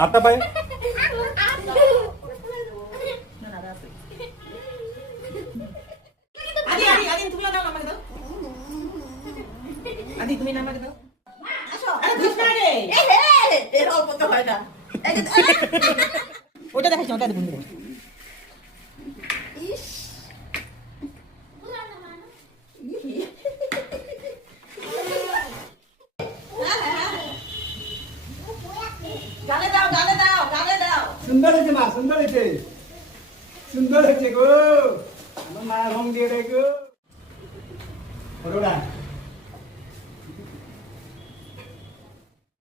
आता पाय आधी तुला नाव मागतो आधी तुम्ही नाव मागतो ওটা দেখাচ্ছি ওটা দেখুন গালে দাও গালে দাও গালে দাও সুন্দর হয়েছে মা সুন্দর হয়েছে সুন্দর হয়েছে গো আমার মা রং দিয়ে রে গো